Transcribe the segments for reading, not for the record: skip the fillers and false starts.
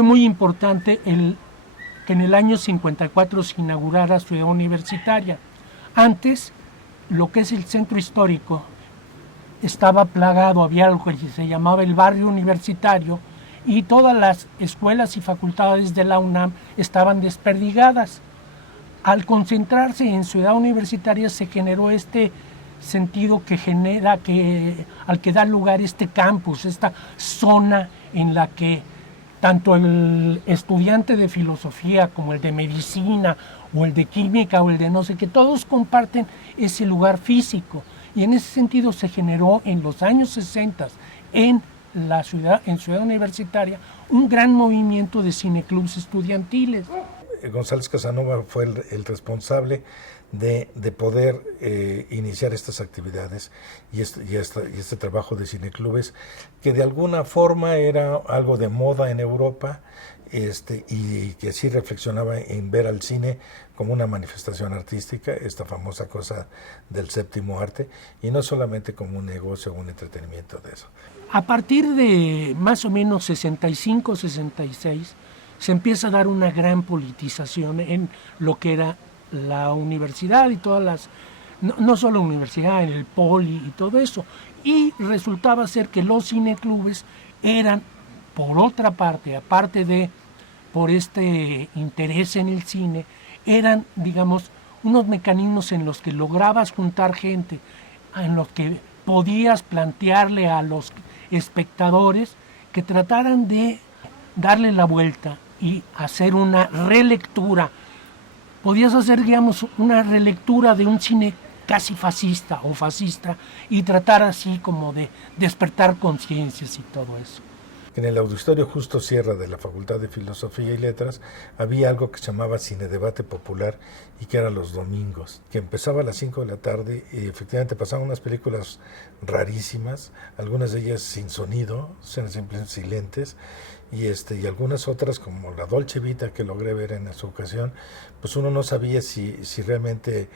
fue muy importante que en el año 54 se inaugurara Ciudad Universitaria. Antes, lo que es el centro histórico estaba plagado, había algo que se llamaba el barrio universitario, y todas las escuelas y facultades de la UNAM estaban desperdigadas. Al concentrarse en Ciudad Universitaria se generó este sentido al que da lugar este campus, esta zona en la que tanto el estudiante de filosofía como el de medicina o el de química o el de no sé qué, todos comparten ese lugar físico. Y en ese sentido se generó en los años 60 en Ciudad Universitaria, un gran movimiento de cineclubs estudiantiles. González Casanova fue el responsable de poder iniciar estas actividades y este trabajo de cineclubes, que de alguna forma era algo de moda en Europa, y que sí reflexionaba en ver al cine como una manifestación artística, esta famosa cosa del séptimo arte, y no solamente como un negocio o un entretenimiento de eso. A partir de más o menos 65, 66, se empieza a dar una gran politización en lo que era la universidad y todas las, no solo la universidad, en el poli y todo eso. Y resultaba ser que los cineclubes eran, por otra parte, aparte de por este interés en el cine, eran, digamos, unos mecanismos en los que lograbas juntar gente, en los que podías plantearle a los espectadores que trataran de darle la vuelta y hacer una relectura. Podías hacer, digamos, una relectura de un cine casi fascista o fascista y tratar así como de despertar conciencias y todo eso. En el auditorio Justo Sierra de la Facultad de Filosofía y Letras había algo que se llamaba Cine Debate Popular, y que era los domingos, que empezaba a las 5 de la tarde y efectivamente pasaban unas películas rarísimas, algunas de ellas sin sonido, simplemente silentes, y algunas otras como la Dolce Vita, que logré ver en su ocasión, pues uno no sabía si realmente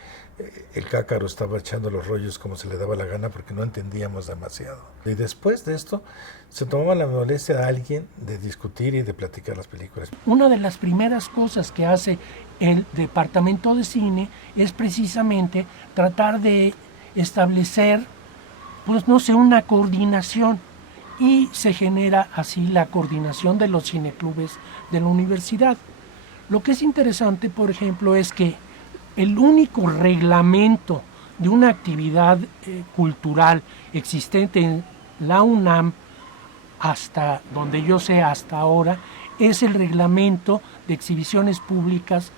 el cácaro estaba echando los rollos como se le daba la gana, porque no entendíamos demasiado. Y después de esto se tomaba la molestia a alguien de discutir y de platicar las películas. Una de las primeras cosas que hace el departamento de cine es precisamente tratar de establecer, pues no sé, una coordinación, y se genera así la coordinación de los cineclubes de la universidad. Lo que es interesante, por ejemplo, es que el único reglamento de una actividad cultural existente en la UNAM, hasta donde yo sé hasta ahora, es el reglamento de exhibiciones públicas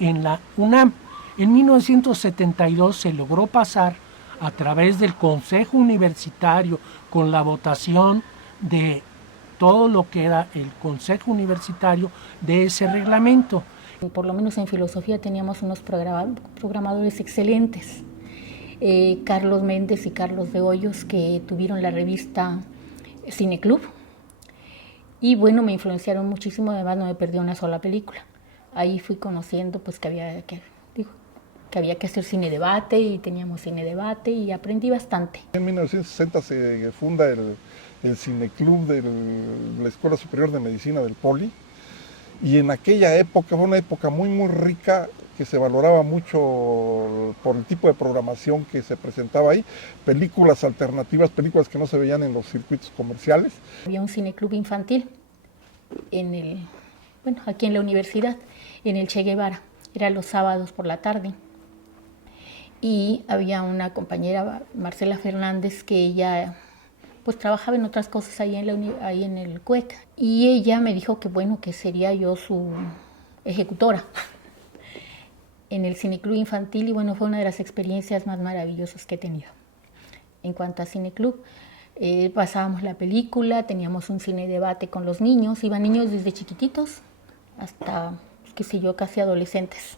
en la UNAM. En 1972 se logró pasar a través del Consejo Universitario, con la votación de todo lo que era el Consejo Universitario, de ese reglamento. Por lo menos en filosofía teníamos unos programadores excelentes, Carlos Méndez y Carlos de Hoyos, que tuvieron la revista Cineclub, y bueno, me influenciaron muchísimo, además no me perdí una sola película. Ahí fui conociendo pues que había que hacer cine debate, y teníamos cine debate, y aprendí bastante. En 1960 se funda el Cineclub de la Escuela Superior de Medicina del Poli, y en aquella época fue una época muy muy rica, que se valoraba mucho por el tipo de programación que se presentaba ahí, películas alternativas, películas que no se veían en los circuitos comerciales. Había un cineclub infantil aquí en la universidad, en el Che Guevara, era los sábados por la tarde. Y había una compañera, Marcela Fernández, que ella pues trabajaba en otras cosas ahí en el CUEC. Y ella me dijo que bueno, que sería yo su ejecutora en el cineclub infantil, y bueno, fue una de las experiencias más maravillosas que he tenido. En cuanto a cineclub, pasábamos la película, teníamos un cine debate con los niños, iban niños desde chiquititos hasta, qué sé yo, casi adolescentes.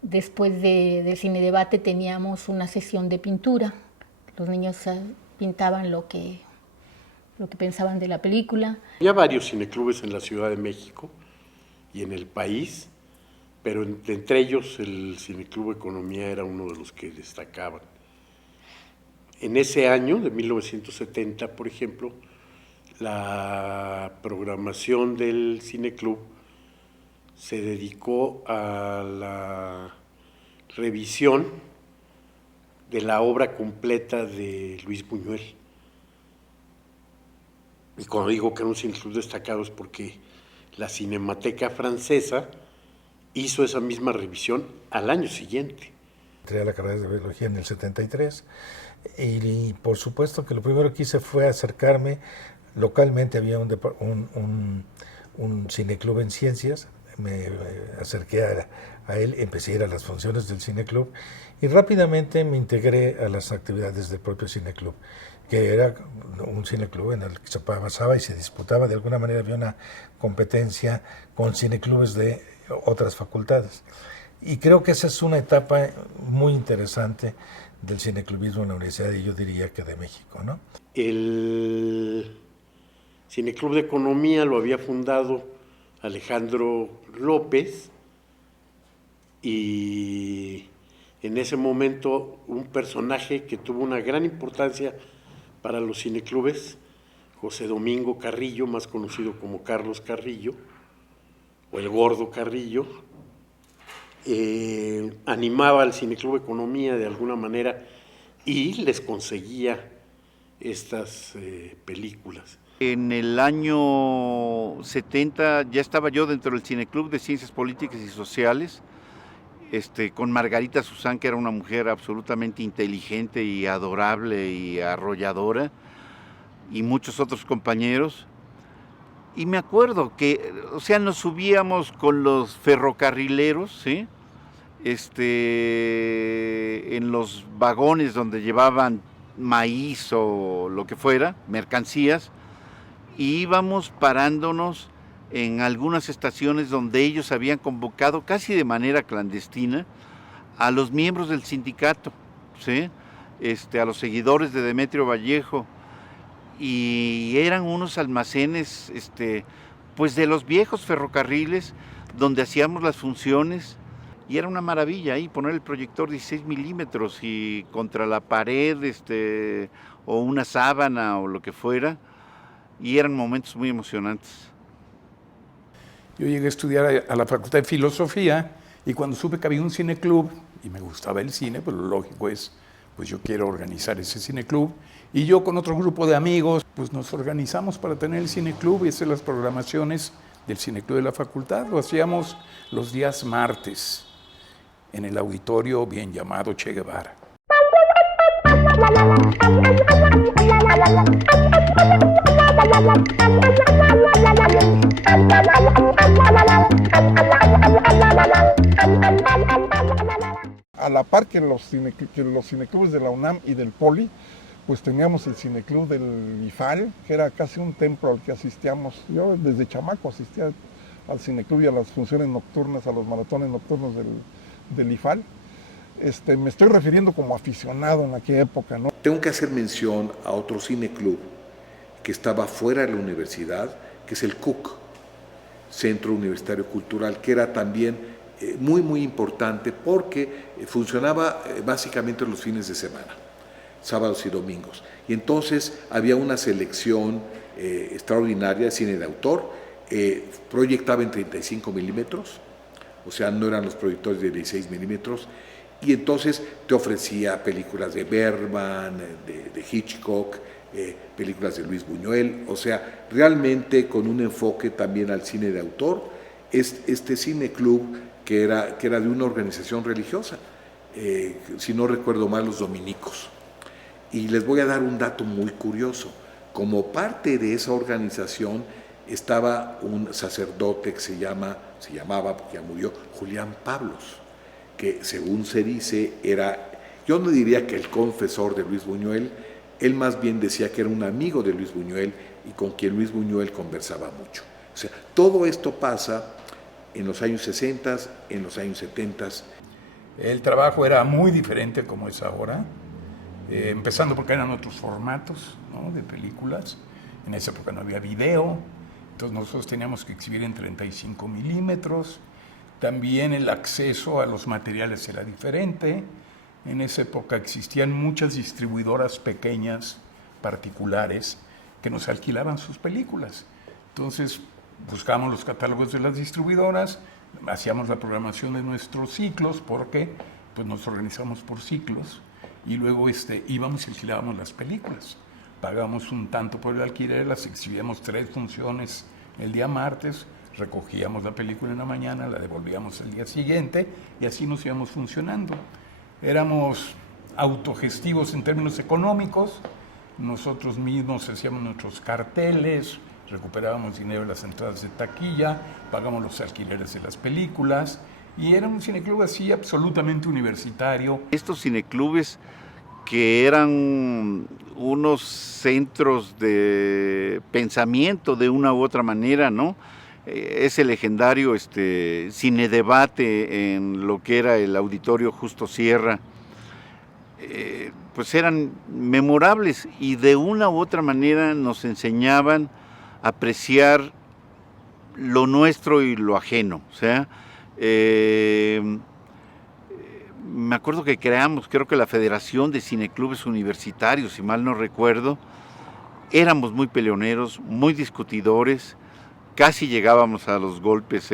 Después del cine debate teníamos una sesión de pintura. Los niños pintaban lo que pensaban de la película. Había varios cineclubes en la Ciudad de México y en el país, pero entre ellos el Cineclub Economía era uno de los que destacaban. En ese año, de 1970, por ejemplo, la programación del cineclub se dedicó a la revisión de la obra completa de Luis Buñuel. Y cuando digo que era un cineclub destacado es porque la Cinemateca Francesa hizo esa misma revisión al año siguiente. Entré a la carrera de biología en el 73 y por supuesto que lo primero que hice fue acercarme. Localmente había un cineclub en ciencias, me acerqué a él, empecé a ir a las funciones del cineclub y rápidamente me integré a las actividades del propio cineclub, que era un cineclub en el que se pasaba y se disputaba, de alguna manera había una competencia con cineclubes de otras facultades. Y creo que esa es una etapa muy interesante del cineclubismo en la universidad, y yo diría que de México, ¿no? El Cineclub de Economía lo había fundado Alejandro López, y en ese momento un personaje que tuvo una gran importancia para los cineclubes, José Domingo Carrillo, más conocido como Carlos Carrillo, o el Gordo Carrillo, animaba al Cineclub Economía de alguna manera y les conseguía estas películas. En el año 70 ya estaba yo dentro del Cineclub de Ciencias Políticas y Sociales, con Margarita Susán, que era una mujer absolutamente inteligente y adorable y arrolladora, y muchos otros compañeros. Y me acuerdo que, o sea, nos subíamos con los ferrocarrileros, ¿sí? En los vagones donde llevaban maíz o lo que fuera, mercancías, y íbamos parándonos en algunas estaciones donde ellos habían convocado casi de manera clandestina a los miembros del sindicato, ¿sí? A los seguidores de Demetrio Vallejo, y eran unos almacenes pues de los viejos ferrocarriles donde hacíamos las funciones, y era una maravilla ahí poner el proyector 16 milímetros y contra la pared o una sábana o lo que fuera, y eran momentos muy emocionantes. Yo llegué a estudiar a la Facultad de Filosofía, y cuando supe que había un cineclub y me gustaba el cine, pues lo lógico es, pues yo quiero organizar ese cineclub, y yo con otro grupo de amigos pues nos organizamos para tener el cineclub y hacer las programaciones del cineclub de la facultad. Lo hacíamos los días martes en el auditorio bien llamado Che Guevara. A la par que los cineclubes de la UNAM y del Poli, pues teníamos el cineclub del IFAL, que era casi un templo al que asistíamos. Yo desde chamaco asistía al cineclub y a las funciones nocturnas, a los maratones nocturnos del IFAL. Me estoy refiriendo como aficionado en aquella época, ¿no? Tengo que hacer mención a otro cineclub que estaba fuera de la universidad, que es el CUC, Centro Universitario Cultural, que era también muy importante porque funcionaba básicamente los fines de semana, sábados y domingos. Y entonces había una selección extraordinaria de cine de autor, proyectaba en 35 milímetros, o sea, no eran los proyectores de 16 milímetros, y entonces te ofrecía películas de Bergman, de Hitchcock, películas de Luis Buñuel, o sea, realmente con un enfoque también al cine de autor. Este cineclub que era de una organización religiosa, si no recuerdo mal, los dominicos. Y les voy a dar un dato muy curioso. Como parte de esa organización estaba un sacerdote que se llamaba, porque ya murió, Julián Pablos, que según se dice era, yo no diría que el confesor de Luis Buñuel, él más bien decía que era un amigo de Luis Buñuel y con quien Luis Buñuel conversaba mucho. O sea, todo esto pasa en los años 60, en los años 70. El trabajo era muy diferente como es ahora, empezando porque eran otros formatos, ¿no?, de películas. En esa época no había video, entonces nosotros teníamos que exhibir en 35 milímetros. También el acceso a los materiales era diferente. En esa época existían muchas distribuidoras pequeñas, particulares, que nos alquilaban sus películas. Entonces buscábamos los catálogos de las distribuidoras, hacíamos la programación de nuestros ciclos, porque pues nos organizamos por ciclos, y luego íbamos y alquilábamos las películas. Pagábamos un tanto por el alquiler, las exhibíamos 3 funciones el día martes, recogíamos la película en la mañana, la devolvíamos el día siguiente, y así nos íbamos funcionando. Éramos autogestivos en términos económicos, nosotros mismos hacíamos nuestros carteles, recuperábamos dinero de las entradas de taquilla, pagamos los alquileres de las películas, y era un cineclub así absolutamente universitario. Estos cineclubes que eran unos centros de pensamiento de una u otra manera, ¿no? Ese legendario cinedebate en lo que era el Auditorio Justo Sierra, pues eran memorables y de una u otra manera nos enseñaban a apreciar lo nuestro y lo ajeno. O sea, me acuerdo que creamos, creo que la Federación de Cineclubes Universitarios, si mal no recuerdo, éramos muy peleoneros, muy discutidores, casi llegábamos a los golpes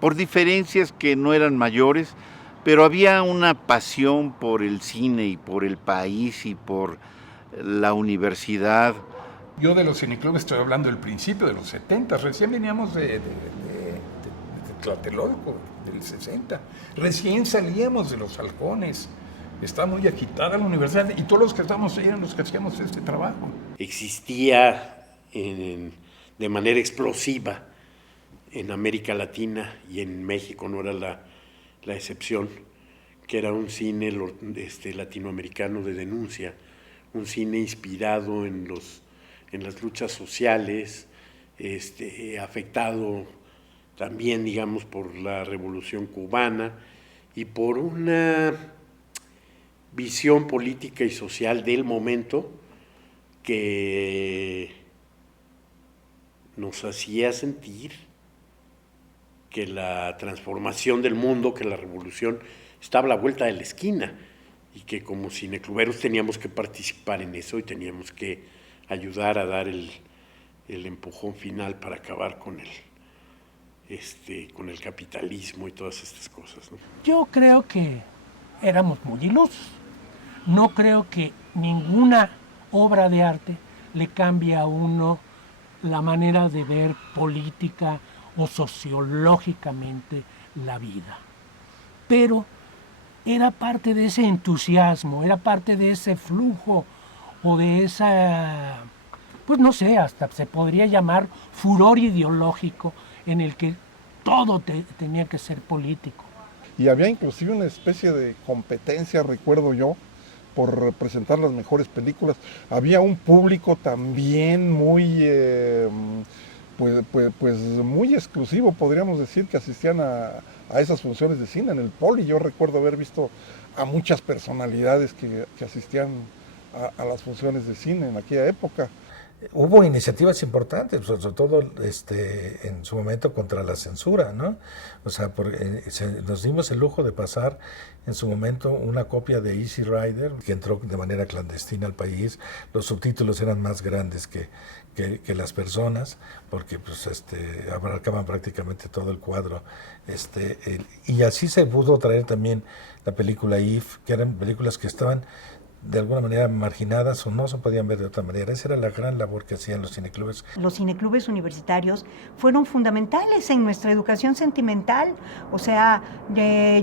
por diferencias que no eran mayores, pero había una pasión por el cine y por el país y por la universidad. Yo de los cineclubes estoy hablando del principio de los 70, recién veníamos de Tlatelolco, del 60, recién salíamos de los halcones, estaba muy agitada la universidad y todos los que estábamos ahí eran los que hacíamos este trabajo. Existía de manera explosiva en América Latina y en México no era la excepción, que era un cine latinoamericano de denuncia, un cine inspirado en las luchas sociales, afectado también, digamos, por la Revolución Cubana y por una visión política y social del momento que nos hacía sentir que la transformación del mundo, que la revolución estaba a la vuelta de la esquina y que como cinecluberos teníamos que participar en eso y teníamos que ayudar a dar el empujón final para acabar con el capitalismo y todas estas cosas, ¿no? Yo creo que éramos muy ilusos. No creo que ninguna obra de arte le cambie a uno la manera de ver política o sociológicamente la vida. Pero era parte de ese entusiasmo, era parte de ese flujo o de esa, pues no sé, hasta se podría llamar furor ideológico en el que todo tenía que ser político. Y había inclusive una especie de competencia, recuerdo yo, por presentar las mejores películas. Había un público también muy, pues muy exclusivo, podríamos decir, que asistían a esas funciones de cine en el Poli. Yo recuerdo haber visto a muchas personalidades que asistían a las funciones de cine en aquella época. Hubo iniciativas importantes, sobre todo en su momento contra la censura, ¿no? O sea, nos dimos el lujo de pasar en su momento una copia de Easy Rider, que entró de manera clandestina al país. Los subtítulos eran más grandes que las personas, porque pues, abarcaban prácticamente todo el cuadro. Y así se pudo traer también la película If, que eran películas que estaban de alguna manera marginadas o no se podían ver de otra manera. Esa era la gran labor que hacían los cineclubes. Los cineclubes universitarios fueron fundamentales en nuestra educación sentimental. O sea,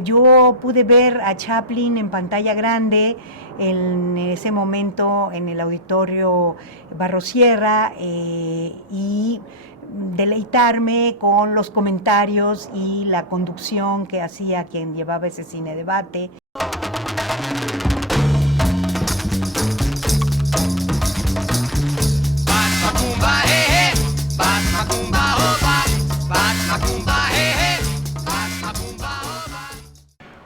yo pude ver a Chaplin en pantalla grande en ese momento en el Auditorio Barrosierra y deleitarme con los comentarios y la conducción que hacía quien llevaba ese cinedebate.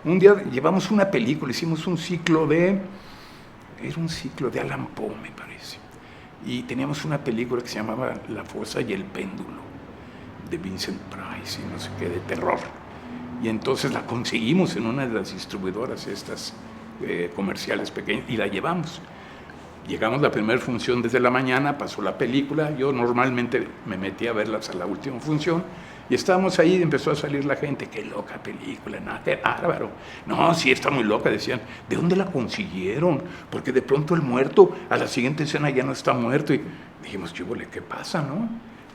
Un día llevamos una película, hicimos un ciclo era un ciclo de Allan Poe, me parece. Y teníamos una película que se llamaba La Fuerza y el Péndulo, de Vincent Price y no sé qué, de terror. Y entonces la conseguimos en una de las distribuidoras estas comerciales pequeñas y la llevamos. Llegamos la primera función desde la mañana, pasó la película, yo normalmente me metí a verla hasta la última función, y estábamos ahí y empezó a salir la gente, qué loca película, nada, qué bárbaro. No, sí, está muy loca, decían, ¿de dónde la consiguieron? Porque de pronto el muerto, a la siguiente escena ya no está muerto, y dijimos, chúbole, ¿qué pasa, no?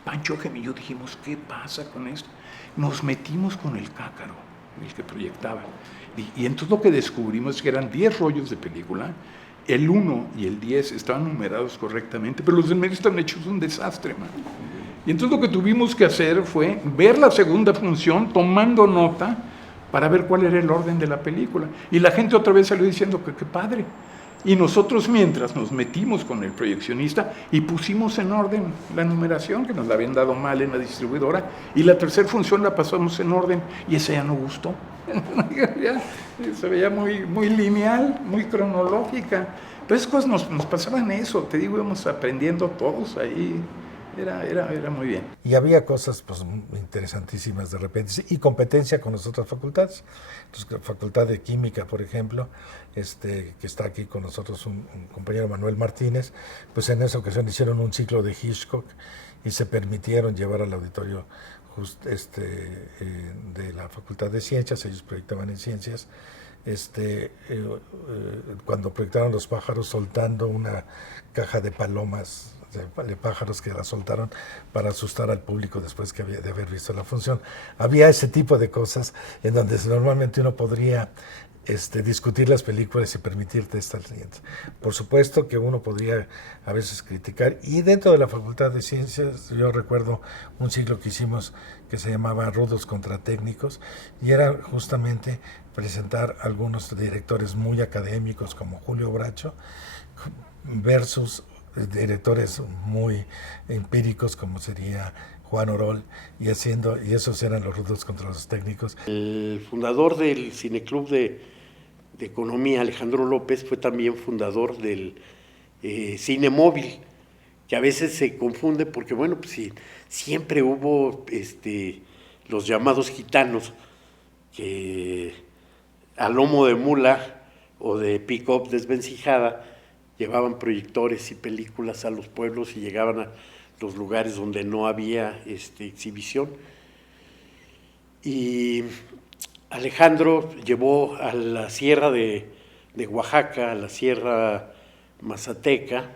Pancho Gemillo dijimos, ¿qué pasa con esto? Nos metimos con el cácaro, el que proyectaba, y entonces lo que descubrimos es que eran 10 rollos de película. El 1 y el 10 estaban numerados correctamente, pero los del medio están hechos un desastre, man. Y entonces lo que tuvimos que hacer fue ver la segunda función tomando nota para ver cuál era el orden de la película. Y la gente otra vez salió diciendo que qué padre. Y nosotros mientras nos metimos con el proyeccionista y pusimos en orden la numeración, que nos la habían dado mal en la distribuidora, y la tercera función la pasamos en orden, y esa ya no gustó. Ya, se veía muy lineal, muy cronológica. Pero esas cosas nos pasaban eso, te digo, íbamos aprendiendo todos ahí. Era muy bien. Y había cosas pues interesantísimas de repente, sí, y competencia con las otras facultades. Entonces, la Facultad de Química, por ejemplo, que está aquí con nosotros un compañero, Manuel Martínez, pues en esa ocasión hicieron un ciclo de Hitchcock y se permitieron llevar al auditorio de la Facultad de Ciencias, ellos proyectaban en Ciencias, cuando proyectaron Los pájaros soltando una caja de palomas, de pájaros que la soltaron para asustar al público después de haber visto la función. Había ese tipo de cosas en donde normalmente uno podría discutir las películas y permitirte estas siguientes. Por supuesto que uno podría a veces criticar, y dentro de la Facultad de Ciencias yo recuerdo un ciclo que hicimos que se llamaba Rudos contra Técnicos, y era justamente presentar algunos directores muy académicos como Julio Bracho versus directores muy empíricos como sería Juan Orol, y esos eran los Rudos contra los Técnicos. El fundador del Cineclub de Economía, Alejandro López, fue también fundador del Cine Móvil, que a veces se confunde porque, bueno, pues sí, siempre hubo los llamados gitanos que a lomo de mula o de pick-up desvencijada llevaban proyectores y películas a los pueblos y llegaban a los lugares donde no había exhibición. Y Alejandro llevó a la sierra de Oaxaca, a la sierra mazateca,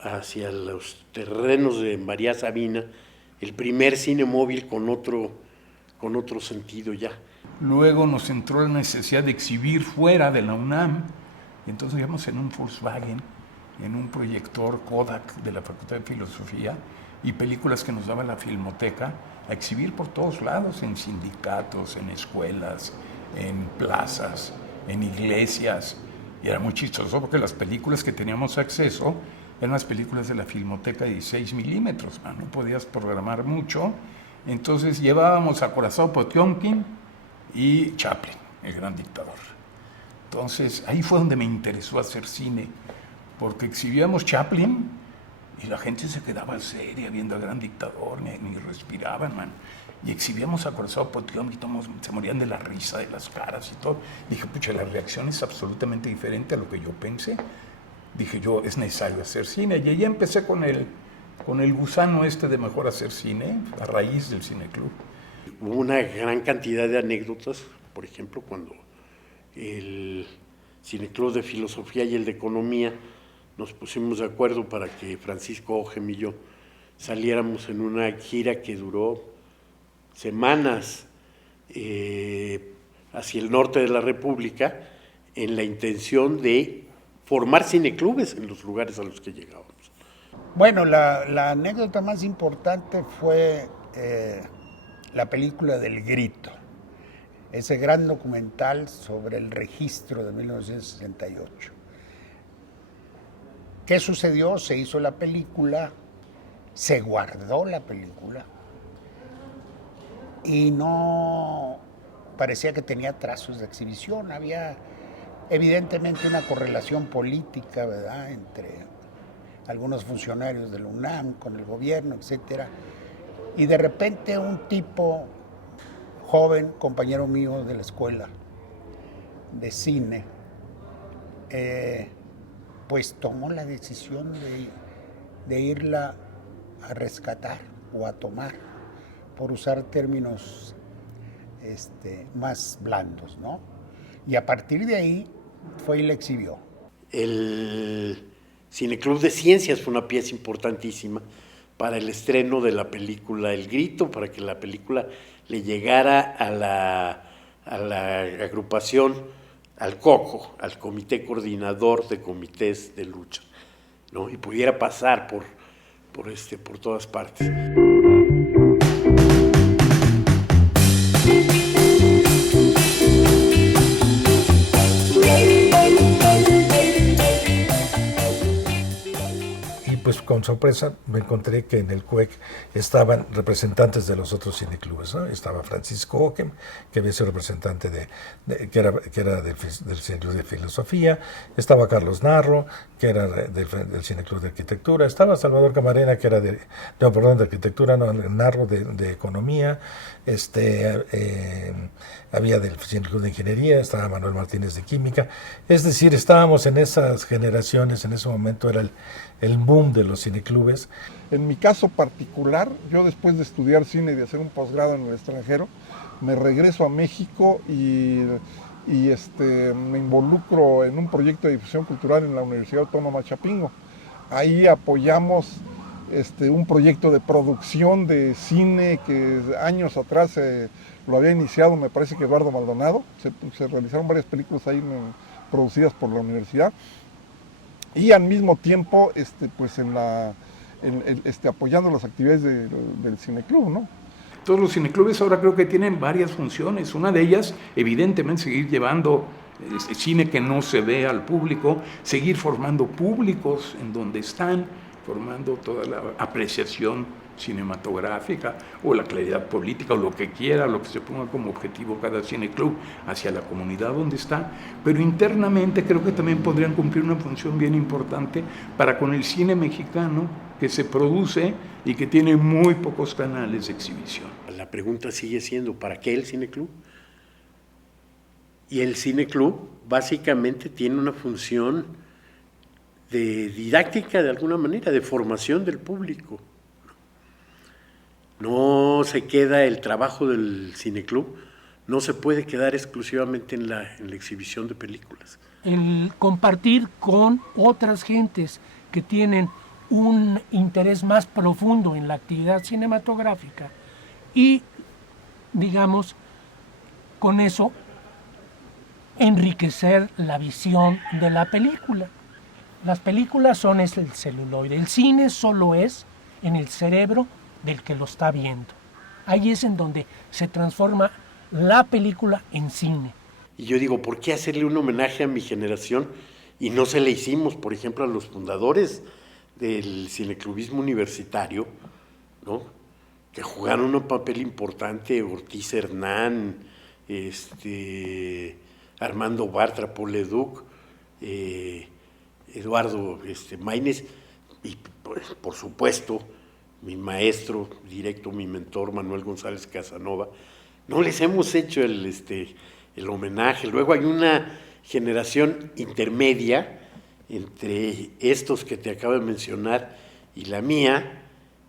hacia los terrenos de María Sabina, el primer cine móvil con otro sentido ya. Luego nos entró la necesidad de exhibir fuera de la UNAM, y entonces íbamos en un Volkswagen, en un proyector Kodak de la Facultad de Filosofía, y películas que nos daba la Filmoteca, a exhibir por todos lados, en sindicatos, en escuelas, en plazas, en iglesias. Y era muy chistoso porque las películas que teníamos acceso eran las películas de la Filmoteca de 16 milímetros, no podías programar mucho. Entonces llevábamos a Corazón Potiomkin y Chaplin, el gran dictador. Entonces ahí fue donde me interesó hacer cine, porque exhibíamos Chaplin y la gente se quedaba seria viendo al gran dictador, ni respiraban, man. Y exhibíamos a Corazón Potiomkin y todos se morían de la risa, de las caras y todo. Dije, pucha, la reacción es absolutamente diferente a lo que yo pensé. Dije yo, es necesario hacer cine. Y ahí empecé con el gusano de mejor hacer cine, a raíz del Cineclub. Hubo una gran cantidad de anécdotas, por ejemplo, cuando el Cineclub de Filosofía y el de Economía nos pusimos de acuerdo para que Francisco Ogem y yo saliéramos en una gira que duró semanas hacia el norte de la República, en la intención de formar cineclubes en los lugares a los que llegábamos. Bueno, la anécdota más importante fue la película del Grito, ese gran documental sobre el registro de 1968. ¿Qué sucedió? Se hizo la película, se guardó la película y no parecía que tenía trazos de exhibición. Había evidentemente una correlación política, ¿verdad?, entre algunos funcionarios de la UNAM con el gobierno, etcétera. Y de repente un tipo joven, compañero mío de la escuela de cine, pues tomó la decisión de irla a rescatar o a tomar, por usar términos más blandos, ¿no? Y a partir de ahí fue y la exhibió. El Cineclub de Ciencias fue una pieza importantísima para el estreno de la película El Grito, para que la película le llegara a la agrupación, al COCO, al Comité Coordinador de Comités de Lucha, ¿no? Y pudiera pasar por todas partes. Pues con sorpresa me encontré que en el CUEC estaban representantes de los otros cineclubes, ¿no? Estaba Francisco Ockham, que había sido representante que era del Cineclub de Filosofía, estaba Carlos Narro, que era del Cineclub de Arquitectura, estaba Salvador Camarena, que era de Arquitectura, no, Narro de Economía, había del Cineclub de Ingeniería, estaba Manuel Martínez de Química, es decir, estábamos en esas generaciones, en ese momento era el boom de los cineclubes. En mi caso particular, yo después de estudiar cine y de hacer un posgrado en el extranjero, me regreso a México y me involucro en un proyecto de difusión cultural en la Universidad Autónoma Chapingo. Ahí apoyamos un proyecto de producción de cine que años atrás lo había iniciado, me parece que Eduardo Maldonado. Se realizaron varias películas ahí producidas por la universidad. Y al mismo tiempo, apoyando las actividades del cineclub, ¿no? Todos los cineclubes ahora creo que tienen varias funciones. Una de ellas, evidentemente, seguir llevando cine que no se ve al público, seguir formando públicos en donde están, formando toda la apreciación cinematográfica o la claridad política o lo que quiera, lo que se ponga como objetivo cada cineclub hacia la comunidad donde está, pero internamente creo que también podrían cumplir una función bien importante para con el cine mexicano que se produce y que tiene muy pocos canales de exhibición. La pregunta sigue siendo, ¿para qué el cineclub? Y el cineclub básicamente tiene una función de didáctica de alguna manera, de formación del público. No se queda el trabajo del cineclub, no se puede quedar exclusivamente en la exhibición de películas. El compartir con otras gentes que tienen un interés más profundo en la actividad cinematográfica y, digamos, con eso enriquecer la visión de la película. Las películas son el celuloide, el cine solo es en el cerebro del que lo está viendo. Ahí es en donde se transforma la película en cine. Y yo digo, ¿por qué hacerle un homenaje a mi generación? Y no se le hicimos, por ejemplo, a los fundadores del cineclubismo universitario, ¿no? Que jugaron un papel importante, Ortiz Hernán, Armando Bartra, Paul Leduc, Eduardo Maínez, y pues, por supuesto, mi maestro directo, mi mentor, Manuel González Casanova. No les hemos hecho el homenaje. Luego hay una generación intermedia entre estos que te acabo de mencionar y la mía,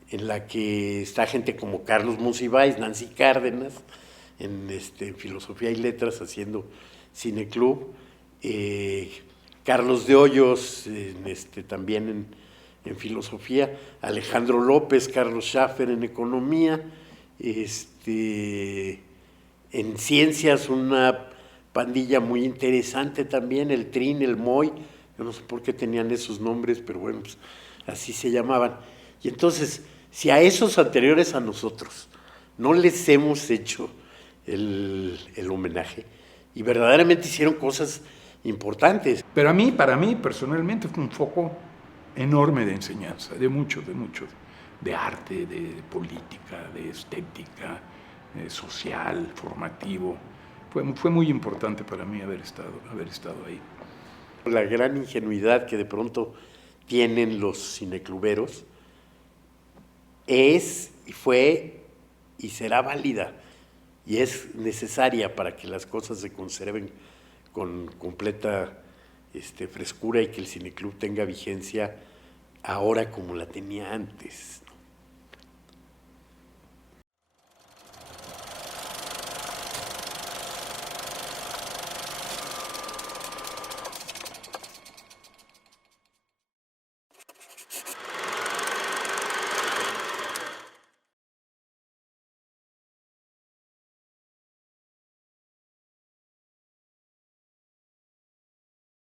en la que está gente como Carlos Monsiváis, Nancy Cárdenas, en Filosofía y Letras haciendo cineclub, Carlos de Hoyos también en Filosofía, Alejandro López, Carlos Schaffer en Economía, en Ciencias una pandilla muy interesante también, el TRIN, el MOI, yo no sé por qué tenían esos nombres, pero bueno, pues así se llamaban. Y entonces, si a esos anteriores a nosotros no les hemos hecho el homenaje, y verdaderamente hicieron cosas importantes. Pero para mí personalmente fue un foco enorme de enseñanza, de mucho, de arte, de política, de estética, social, formativo. Fue muy importante para mí haber estado ahí. La gran ingenuidad que de pronto tienen los cinecluberos es, fue y será válida y es necesaria para que las cosas se conserven con completa frescura y que el cineclub tenga vigencia ahora como la tenía antes.